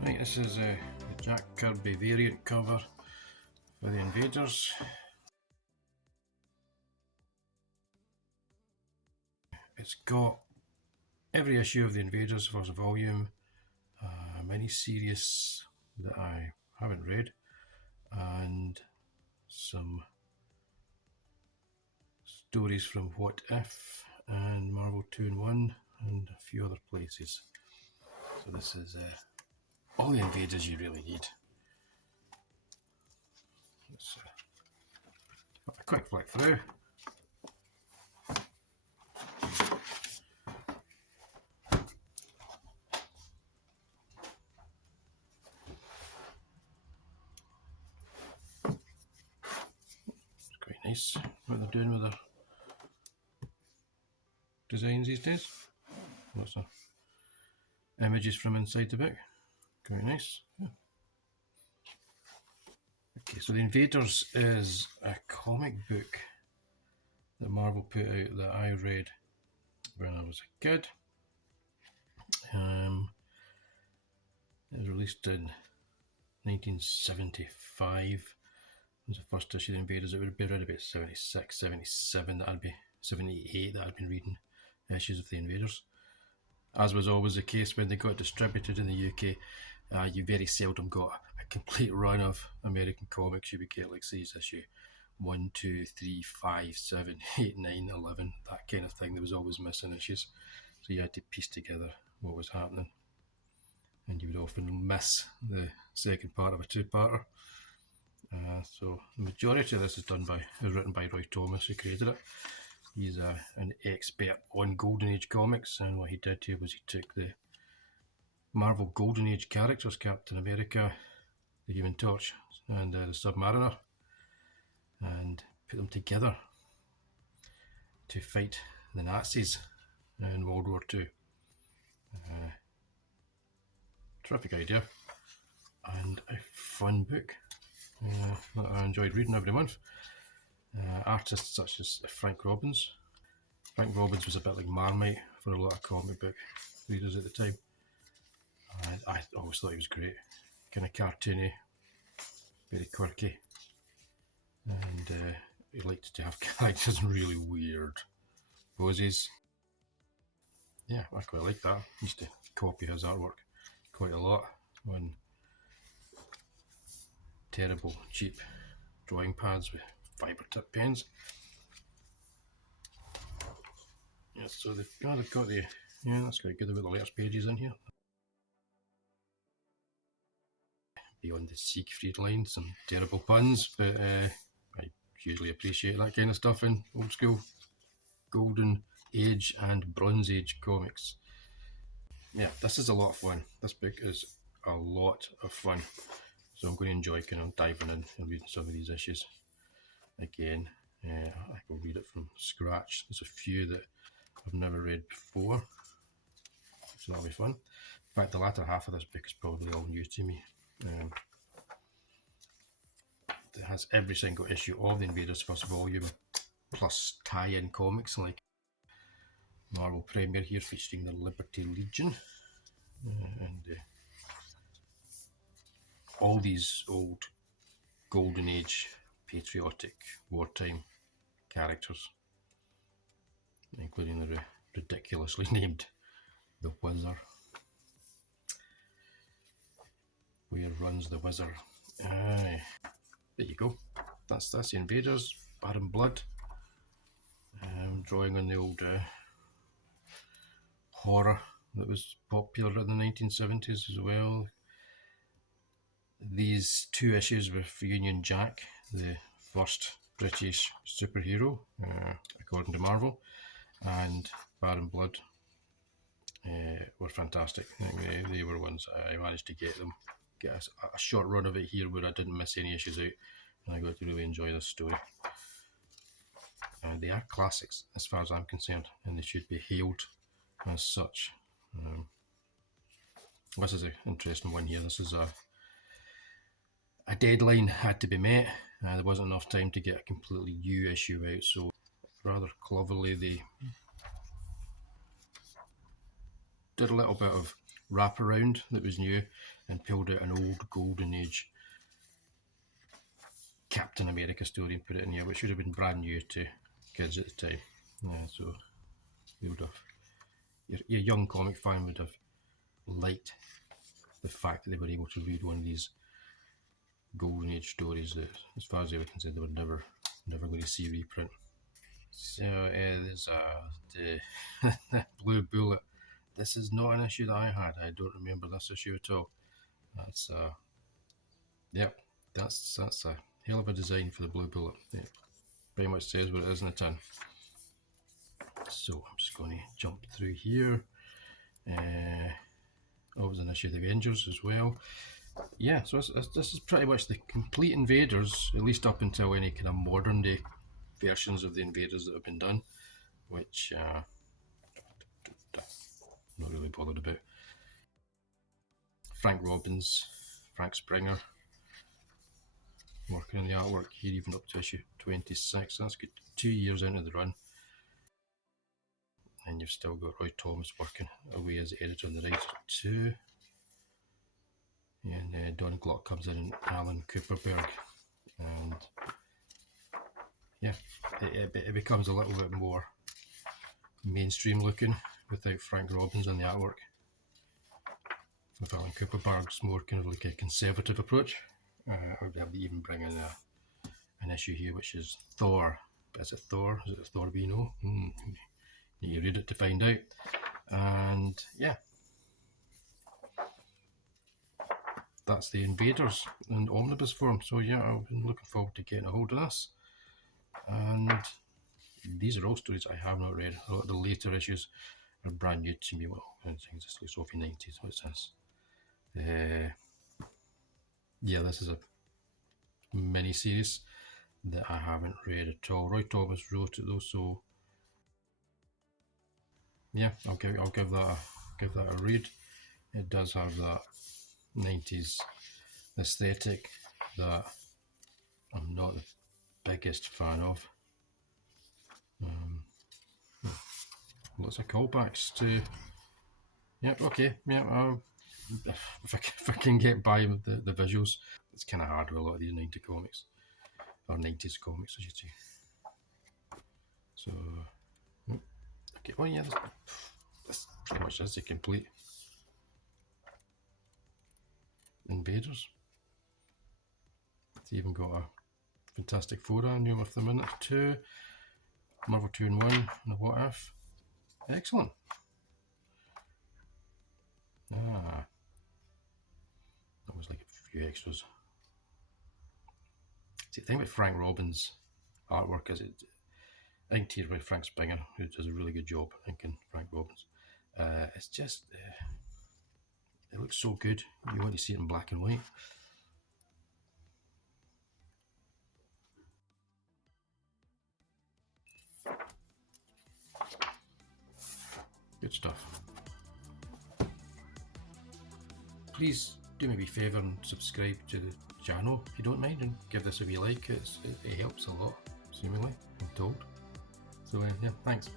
Right, this is the Jack Kirby variant cover for the Invaders. It's got every issue of the Invaders first volume, a mini-series that I haven't read, and some stories from What If and Marvel 2-in-1 and a few other places. So this is all the Invaders you really need. Let's have a quick flick through. It's quite nice what they're doing with their designs these days. Lots of images from inside the book. Quite nice. Yeah. Okay, so the Invaders is a comic book that Marvel put out that I read when I was a kid. It was released in 1975. It was the first issue of the Invaders. It would be around about 76, 77 that I'd be 78 that I'd been reading issues of the Invaders. As was always the case when they got distributed in the UK, you very seldom got a complete run of American comics. You would get like say issue 1, 2, 3, 5, 7, 8, 9, 11, that kind of thing. There was always missing issues, so you had to piece together what was happening, and you would often miss the second part of a two-parter. So the majority of this is written by Roy Thomas, who created it. He's an expert on Golden Age comics, and what he did here was he took the Marvel Golden Age characters, Captain America, the Human Torch, and the Submariner, and put them together to fight the Nazis in World War II. Terrific idea, and a fun book that I enjoyed reading every month. Artists such as Frank Robbins. Frank Robbins was a bit like Marmite for a lot of comic book readers at the time. I always thought he was great. Kind of cartoony, very quirky, and he liked to have characters in really weird poses. Yeah, I quite like that. I used to copy his artwork quite a lot on terrible, cheap drawing pads with fibre tip pens. Yeah, so they've got the, yeah, that's quite good. They've got the letters pages in here. Beyond the Siegfried line, some terrible puns, but I usually appreciate that kind of stuff in old school Golden Age and Bronze Age comics. Yeah, this is a lot of fun. This book is a lot of fun, so I'm going to enjoy kind of diving in and reading some of these issues again. I will read it from scratch. There's a few that I've never read before, so that'll be fun. In fact, the latter half of this book is probably all new to me. It has every single issue of the Invaders first volume, plus tie-in comics like Marvel Premiere here featuring the Liberty Legion, and all these old Golden Age patriotic wartime characters, including the ridiculously named the Whizzer. Where runs the Whizzer? Aye. There you go. That's the Invaders, Baron Blood. Drawing on the old horror that was popular in the 1970s as well. These two issues were for Union Jack, the first British superhero, according to Marvel, and Baron Blood were fantastic. They were ones I managed to get a short run of it here where I didn't miss any issues out, and I got to really enjoy this story. They are classics as far as I'm concerned, and they should be hailed as such. This is an interesting one here. This is a deadline had to be met. There wasn't enough time to get a completely new issue out, so rather cleverly they did a little bit of wraparound that was new and pulled out an old Golden Age Captain America story and put it in here, which would have been brand new to kids at the time. So they would have, your young comic fan would have liked the fact that they were able to read one of these Golden Age stories that, as far as they were concerned, they were never going to see reprint. So there's the Blue Bullet. This is not an issue that I had. I don't remember this issue at all. That's yep, that's a hell of a design for the Blue Bullet. It pretty much says what it is in the tin. So I'm just going to jump through here. Oh, was an issue of the Avengers as well. Yeah, so this is pretty much the complete Invaders, at least up until any kind of modern day versions of the Invaders that have been done, which not really bothered about. Frank Robbins, Frank Springer, working on the artwork here, even up to issue 26. That's good. 2 years into the run, and you've still got Roy Thomas working away as the editor on the rights too. And Don Gluck comes in and Alan Cooperberg, and yeah, it becomes a little bit more mainstream looking without Frank Robbins on the artwork. With Alan Cooperberg's more kind of like a conservative approach. Or they even bring in an issue here which is Thor. Is it Thor? Is it Thor we know? You read it to find out. And yeah, that's the Invaders in Omnibus form. So yeah, I've been looking forward to getting a hold of this. And these are all stories I have not read. A lot of the later issues are brand new to me. Well, things like Sophie 90s. What's this? Yeah, this is a mini series that I haven't read at all. Roy Thomas wrote it though, so yeah, I'll give that a read. It does have that 90s aesthetic that I'm not the biggest fan of. Lots of callbacks to. Yep, okay, yeah. If I can get by with the visuals, it's kind of hard with a lot of these 90 comics or 90s comics, I should say. So, okay, well, yeah, this pretty much is the complete Invaders. It's even got a Fantastic Four annual of the minute 2, Marvel 2 and 1, and a What If. Excellent. That was like a few extras. See, the thing with Frank Robbins' artwork is I think here by Frank Springer, who does a really good job, I think, in Frank Robbins. It's just, it looks so good. You want to see it in black and white. Good stuff. Please do me a favour and subscribe to the channel if you don't mind, and give this a wee like. It helps a lot, seemingly, I'm told. So yeah, thanks.